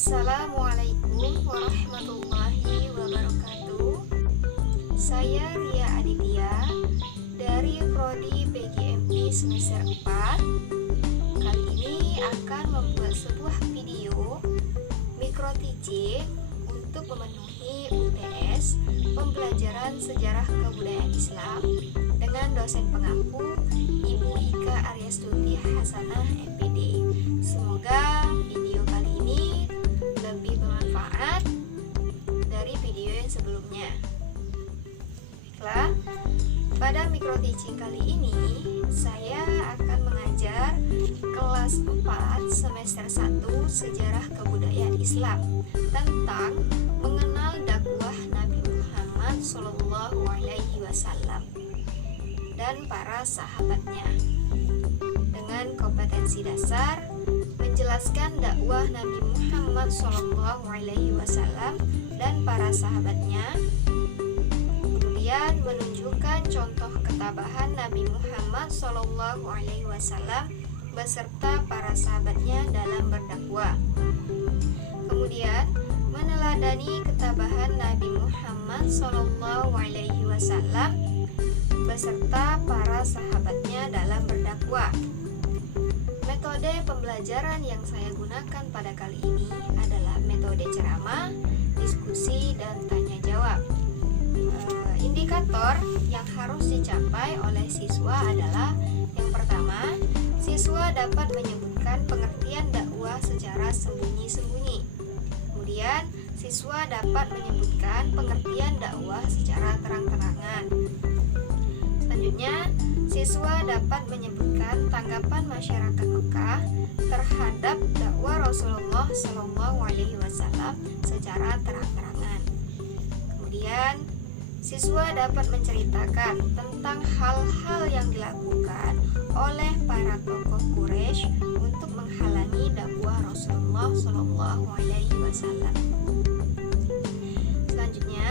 Assalamualaikum warahmatullahi wabarakatuh. Saya Ria Aditya dari Prodi PGMP semester 4. Kali ini akan membuat sebuah video micro teaching untuk memenuhi UTS pembelajaran sejarah kebudayaan Islam dengan dosen pengampu Ibu Ika Aryastuti Hasanah MPD. Semoga video kali ini lebih bermanfaat dari video yang sebelumnya. Baiklah, pada micro teaching kali ini saya akan mengajar kelas 4 semester 1 Sejarah Kebudayaan Islam tentang mengenal dakwah Nabi Muhammad SAW dan para sahabatnya, dengan kompetensi dasar menjelaskan dakwah Nabi Muhammad SAW dan para sahabatnya, kemudian menunjukkan contoh ketabahan Nabi Muhammad SAW beserta para sahabatnya dalam berdakwah, kemudian meneladani ketabahan Nabi Muhammad SAW beserta para sahabatnya dalam berdakwah. Metode pembelajaran yang saya gunakan pada kali ini adalah metode ceramah, diskusi, dan tanya jawab. Indikator yang harus dicapai oleh siswa adalah: yang pertama, siswa dapat menyebutkan pengertian dakwah secara sembunyi-sembunyi. Kemudian, siswa dapat menyebutkan pengertian dakwah secara terang-terangan. Selanjutnya, siswa dapat menyebutkan tanggapan masyarakat Mekah terhadap dakwah Rasulullah SAW secara terang-terangan. Kemudian, siswa dapat menceritakan tentang hal-hal yang dilakukan oleh para tokoh Quraisy untuk menghalangi dakwah Rasulullah SAW. Selanjutnya,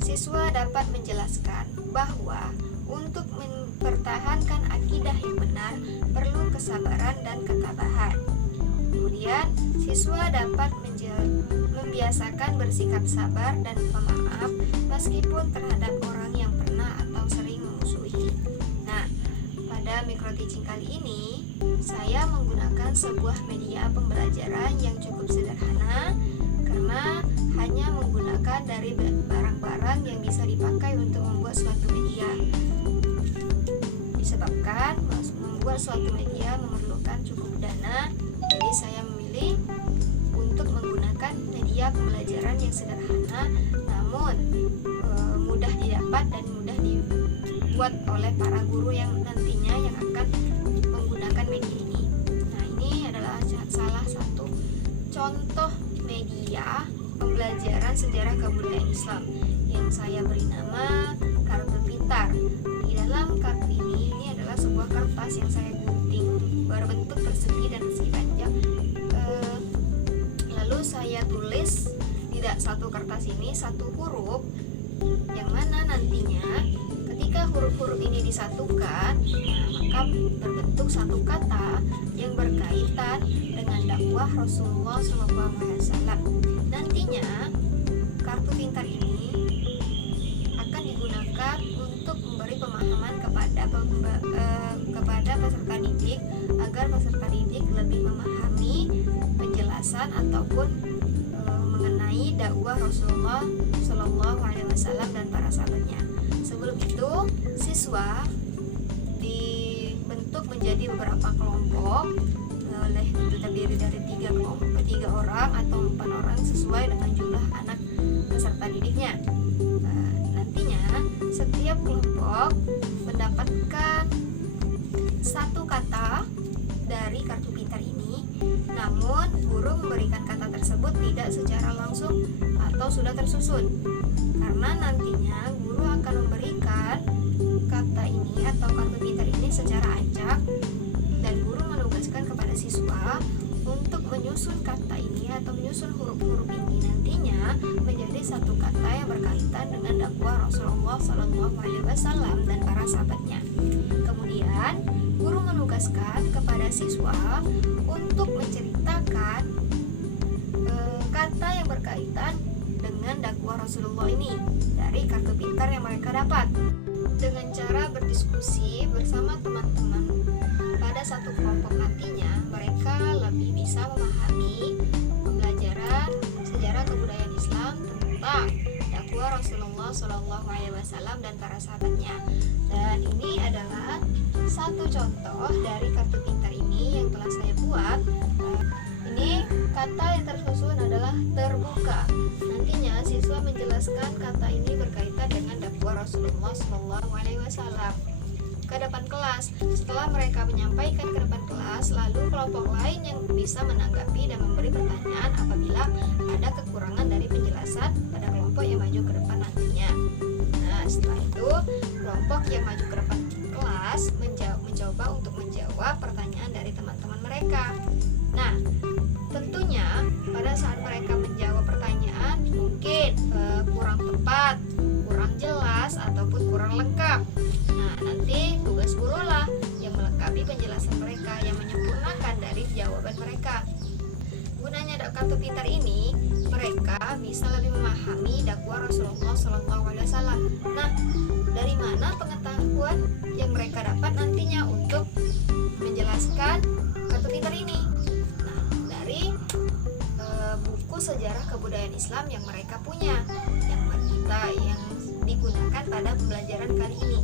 siswa dapat menjelaskan bahwa untuk mempertahankan akidah yang benar perlu kesabaran dan ketabahan. Kemudian, siswa dapat membiasakan bersikap sabar dan pemaaf meskipun terhadap orang yang pernah atau sering memusuhi. Nah, pada micro teaching kali ini saya menggunakan sebuah media pembelajaran yang cukup sederhana karena hanya menggunakan dari barang-barang yang bisa dipakai untuk membuat suatu media. Disebabkan membuat suatu media memerlukan cukup dana, jadi saya memilih untuk menggunakan media pembelajaran yang sederhana namun mudah didapat dan mudah dibuat oleh para guru yang nantinya yang akan menggunakan media ini. Nah, ini adalah salah satu contoh media pembelajaran sejarah kebudayaan Islam yang saya beri nama kartu pintar. Di dalam kartu ini adalah sebuah kertas yang saya gunting berbentuk persegi dan persegi panjang. Lalu saya tulis di satu kertas ini satu huruf, yang mana nantinya ketika huruf-huruf ini disatukan, maka berbentuk satu kata yang berkaitan dengan dakwah Rasulullah SAW. Nantinya kartu pintar ini akan digunakan untuk memberi pemahaman kepada peserta didik agar peserta didik lebih memahami penjelasan ataupun mengenai dakwah Rasulullah SAW dan para sahabatnya. Sebelum itu, siswa dibentuk menjadi beberapa kelompok terdiri dari 3 orang atau 4 orang sesuai dengan jumlah anak peserta didiknya. Nantinya setiap kelompok mendapatkan satu kata dari kartu pintar ini, namun guru memberikan kata tersebut tidak secara langsung atau sudah tersusun, karena nantinya guru akan memberikan kata ini atau kartu pintar ini secara acak dan guru menugaskan kepada siswa untuk menyusun kata ini atau menyusun huruf-huruf ini nantinya menjadi satu kata yang berkaitan dengan dakwah Rasulullah SAW dan para sahabatnya. Kemudian guru menugaskan kepada siswa untuk menceritakan kata yang berkaitan dengan dakwah Rasulullah ini dari kartu pintar yang mereka dapat. Dengan cara berdiskusi bersama teman-teman pada satu kelompok, nantinya mereka lebih bisa memahami pembelajaran sejarah kebudayaan Islam tentang dakwah Rasulullah SAW dan para sahabatnya. Dan ini adalah satu contoh dari kartu pintar ini yang telah saya buat. Ini kata yang tersusun adalah terbuka. Nantinya siswa menjelaskan kata ini berkaitan dengan dakwah Rasulullah SAW ke depan kelas. Setelah mereka menyampaikan ke depan kelas, lalu kelompok lain yang bisa menanggapi dan memberi pertanyaan apabila ada kekurangan dari penjelasan pada kelompok yang maju ke depan nantinya. Nah, setelah itu kelompok yang maju ke depan kelas mencoba untuk menjawab pertanyaan dari teman-teman mereka. Nah, tentunya pada saat mereka menjawab pertanyaan mungkin kurang tepat, kurang jelas, ataupun kurang lengkap. Nah, nanti tugas guru lah yang melengkapi penjelasan mereka, yang menyempurnakan dari jawaban mereka. Gunanya kartu pintar ini, mereka bisa lebih memahami dakwah Rasulullah SAW. Nah, dari mana pengetahuan yang mereka dapat nantinya untuk menjelaskan kartu pintar ini? Nah, dari buku sejarah kebudayaan Islam yang mereka punya, yang digunakan pada pembelajaran kali ini.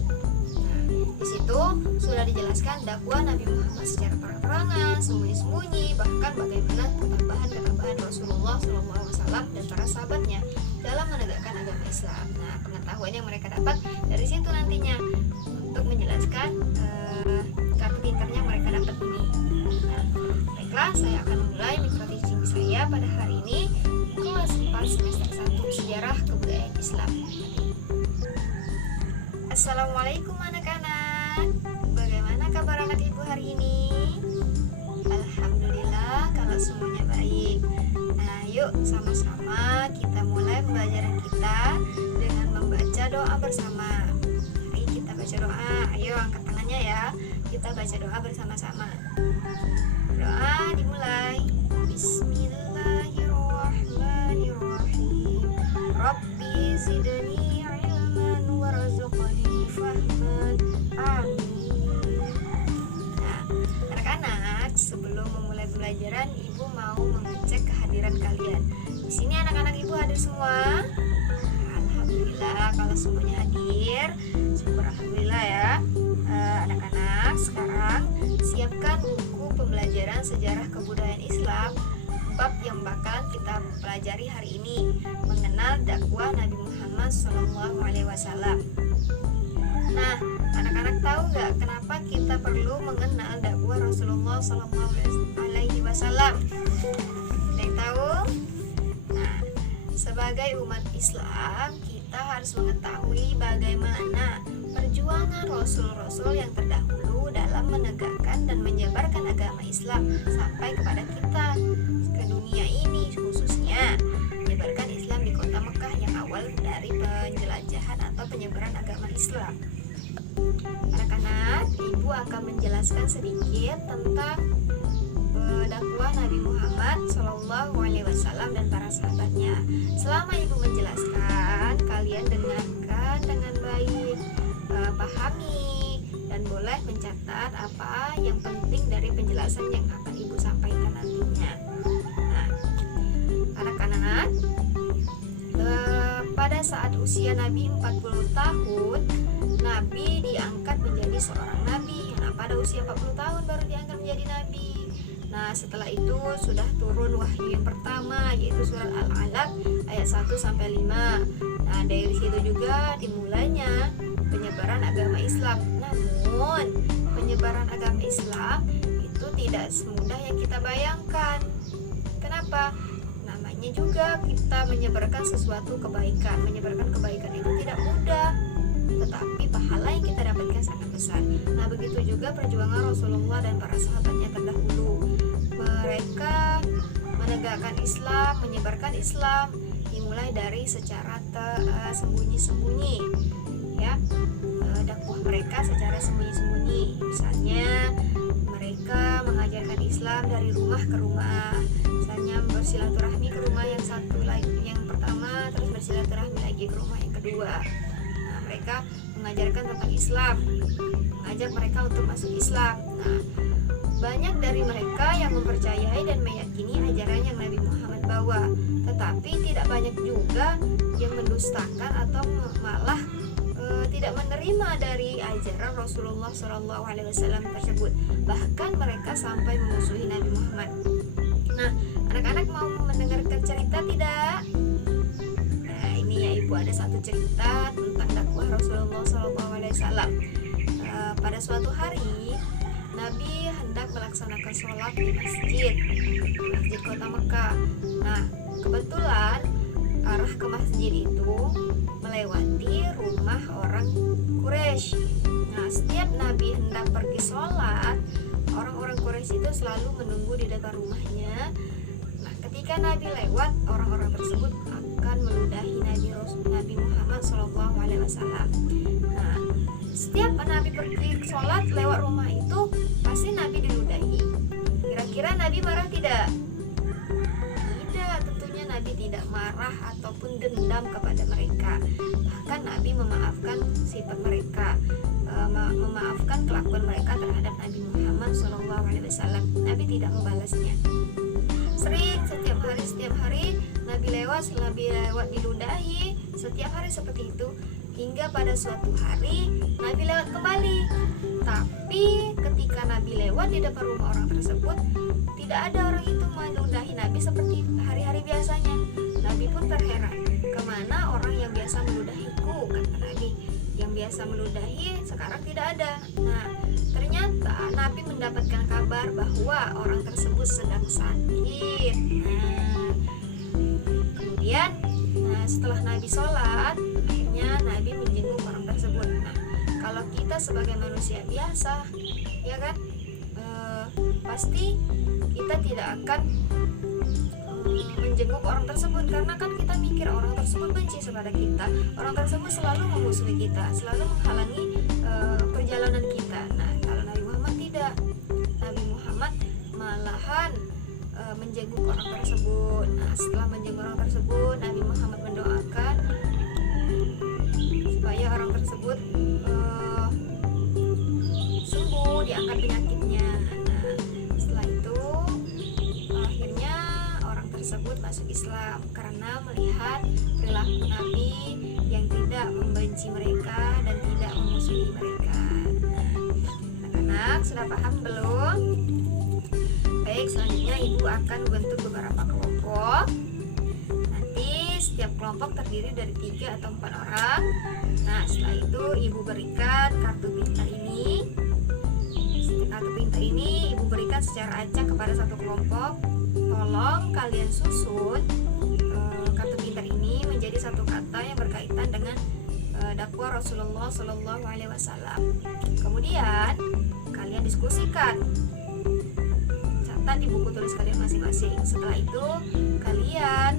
Nah, di situ sudah dijelaskan dakwah Nabi Muhammad secara terang-terangan, sembunyi-sembunyi, bahkan bagaimana ketambahan Rasulullah SAW dan para sahabatnya dalam menegakkan agama Islam. Nah, pengetahuan yang mereka dapat dari situ nantinya untuk menjelaskan kartu pintarnya mereka dapat ini. Nah, baiklah, saya akan mulai mikro teaching saya pada hari ini, kelas 4 semester 1 sejarah kebudayaan Islam. Assalamualaikum anak-anak. Bagaimana kabar anak ibu hari ini? Alhamdulillah kalau semuanya baik. Nah, yuk sama-sama kita mulai pembelajaran kita dengan membaca doa bersama. Mari kita baca doa. Ayo angkat tangannya ya. Kita baca doa bersama-sama. Doa dimulai. Bismillahirrahmanirrahim. Rabbi zidni ilman warzuqni fahman. Amin. Nah, anak-anak, sebelum memulai pembelajaran, ibu mau mengecek kehadiran kalian. Di sini anak-anak ibu hadir semua? Alhamdulillah kalau semuanya hadir. Syukur alhamdulillah ya. Anak-anak, sekarang siapkan buku pembelajaran sejarah kebudayaan Islam bab yang bakalan kita pelajari hari ini, mengenal dakwah Nabi Muhammad SAW. Nah, anak-anak tahu nggak kenapa kita perlu mengenal dakwah Rasulullah SAW? Ada yang tahu? Nah, sebagai umat Islam kita harus mengetahui bagaimana perjuangan Rasul-Rasul yang terdahulu dalam menegakkan dan menyebarkan agama Islam sampai kepada kita, ke dunia ini, khususnya menyebarkan Islam di kota Mekah yang awal dari penjelajahan atau penyebaran agama Islam. Anak-anak, ibu akan menjelaskan sedikit tentang dakwah Nabi Muhammad SAW dan para sahabatnya. Selama ibu menjelaskan, kalian dengarkan dengan baik, pahami, dan boleh mencatat apa yang penting dari penjelasan yang akan ibu sampaikan nantinya. Nah, anak-anak, pada saat usia Nabi 40 tahun, Nabi diangkat menjadi seorang Nabi. Nah, pada usia 40 tahun baru diangkat menjadi Nabi. Nah, setelah itu sudah turun wahyu yang pertama, yaitu surat Al-Alaq ayat 1-5. Nah, dari situ juga dimulainya penyebaran agama Islam. Namun, penyebaran agama Islam itu tidak semudah yang kita bayangkan. Kenapa? Namanya juga kita menyebarkan sesuatu kebaikan. Menyebarkan kebaikan itu tidak mudah, tetapi pahala yang kita dapatkan sangat besar. Nah, begitu juga perjuangan Rasulullah dan para sahabatnya terdahulu. Mereka menegakkan Islam, menyebarkan Islam dimulai dari secara sembunyi-sembunyi, ya. Dakwah mereka secara sembunyi-sembunyi. Misalnya mereka mengajarkan Islam dari rumah ke rumah. misalnya bersilaturahmi ke rumah yang satu lagi, yang pertama, terus bersilaturahmi lagi ke rumah yang kedua. Nah, mereka mengajarkan tentang Islam, mengajak mereka untuk masuk Islam. Nah, banyak dari mereka yang mempercayai dan meyakini ajaran yang Nabi Muhammad bawa, tetapi tidak banyak juga yang mendustakan atau malah tidak menerima dari ajaran Rasulullah SAW tersebut. Bahkan mereka sampai memusuhi Nabi Muhammad. Nah, anak-anak mau mendengarkan cerita tidak? Nah, ini ya Ibu, ada satu cerita tentang dakwah Rasulullah SAW. Pada suatu hari Nabi hendak melaksanakan sholat di masjid kota Mekah. Nah, kebetulan arah ke masjid itu melewati rumah orang Quraisy. Nah, setiap Nabi hendak pergi sholat, orang-orang Quraisy itu selalu menunggu di depan rumahnya. Nah, ketika Nabi lewat, orang-orang tersebut akan meludahi Nabi Muhammad SAW. Nah, setiap Nabi pergi sholat lewat rumah itu, pasti Nabi diludahi. Kira-kira Nabi marah tidak? Tidak, tentunya Nabi tidak marah ataupun dendam kepada mereka. Bahkan Nabi memaafkan sifat mereka, memaafkan kelakuan mereka terhadap Nabi Muhammad SAW. Nabi tidak membalasnya. Sering setiap hari Nabi lewat diludahi, setiap hari seperti itu, hingga pada suatu hari Nabi lewat kembali. Tapi ketika Nabi lewat di depan rumah orang tersebut, tidak ada orang itu meludahi Nabi seperti hari-hari biasanya. Nabi pun terheran, kemana orang yang biasa meludahiku, kata Nabi. Yang biasa meludahi sekarang tidak ada. Nah, ternyata Nabi mendapatkan kabar bahwa orang tersebut sedang sakit. Kemudian setelah Nabi sholat, akhirnya Nabi menjenguk orang tersebut. Nah, kalau kita sebagai manusia biasa, ya kan, pasti kita tidak akan menjenguk orang tersebut, karena kan kita mikir orang tersebut benci kepada kita, orang tersebut selalu memusuhi kita, selalu menghalangi perjalanan kita. Nah, kalau Nabi Muhammad tidak, Nabi Muhammad malahan menjenguk orang tersebut. Nah, setelah menjenguk orang tersebut, Nabi Muhammad mendoakan supaya orang tersebut sembuh, diangkat penyakitnya. Nah, setelah itu akhirnya orang tersebut masuk Islam karena melihat perilaku Nabi yang tidak membenci mereka dan tidak memusuhi mereka. Anak-anak sudah paham belum? Baik, selanjutnya Ibu akan membentuk beberapa kelompok. Nanti setiap kelompok terdiri dari 3 atau 4 orang. Nah, setelah itu Ibu berikan kartu pintar ini. Kartu pintar ini Ibu berikan secara acak kepada satu kelompok. Tolong kalian susun kartu pintar ini menjadi satu kata yang berkaitan dengan dakwah Rasulullah SAW. Kemudian kalian diskusikan, catat di buku tulis kalian masing-masing. Setelah itu kalian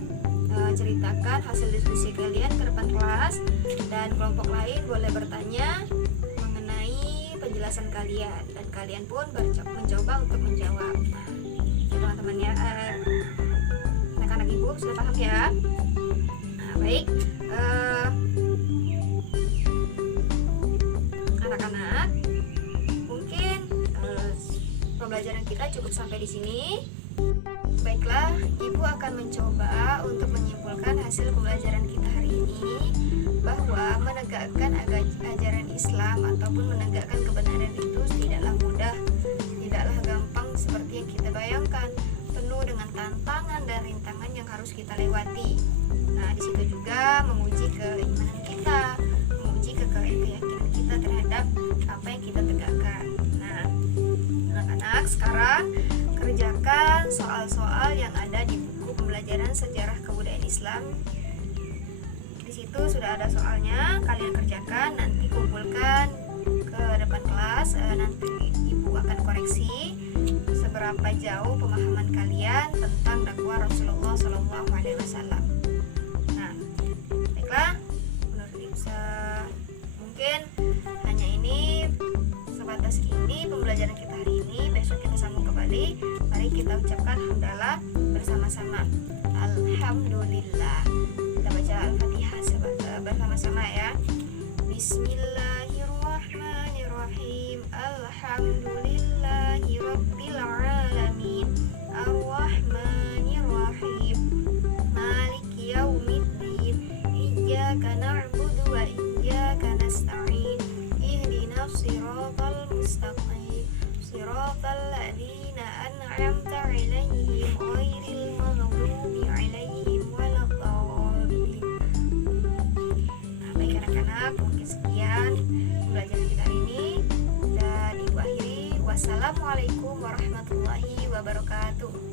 ceritakan hasil diskusi kalian ke depan kelas, dan kelompok lain boleh bertanya mengenai penjelasan kalian, dan kalian pun mencoba untuk menjawab. Nah, teman-teman ya, anak-anak Ibu sudah paham ya? Nah, baik, anak-anak, mungkin pembelajaran kita cukup sampai di sini. Baiklah, Ibu akan mencoba untuk menyimpulkan hasil pembelajaran kita hari ini, bahwa menegakkan ajaran Islam ataupun menegakkan kebenaran itu tidaklah mudah, tidaklah gampang seperti yang kita bayangkan, penuh dengan tantangan dan rintangan yang harus kita lewati. Nah, di situ juga menguji keimanan kita, menguji keyakinan kita terhadap apa yang kita tegakkan. Nah, anak-anak, sekarang kerjakan soal-soal yang ada di buku pembelajaran sejarah kebudayaan Islam. Di situ sudah ada soalnya, kalian kerjakan, nanti kumpulkan ke depan kelas. Nanti Ibu akan koreksi seberapa jauh pemahaman kalian tentang dakwah Rasulullah SAW. Nah, baiklah, menurut Ibu mungkin hanya ini, sebatas ini pembelajaran kita hari ini. Besok kita sambung kembali. Mari baik, kita ucapkan hamdalah bersama-sama. Alhamdulillah. Kita baca Al-Fatihah bersama-sama ya. Bismillahirrahmanirrahim. Alhamdulillahi rabbil alamin. Arrahmanirrahim. Maliki yaumiddin. Iyyaka na'budu wa iyyaka nasta'in. Ihdinas siratal mustaqim. Siratal ladzina an'amta 'alaihim ghairil maghdubi 'alaihim waladdallin. Nah, baik anak-anak, mungkin sekian pembelajaran kita hari ini dan ibu akhiri. Wassalamualaikum warahmatullahi wabarakatuh.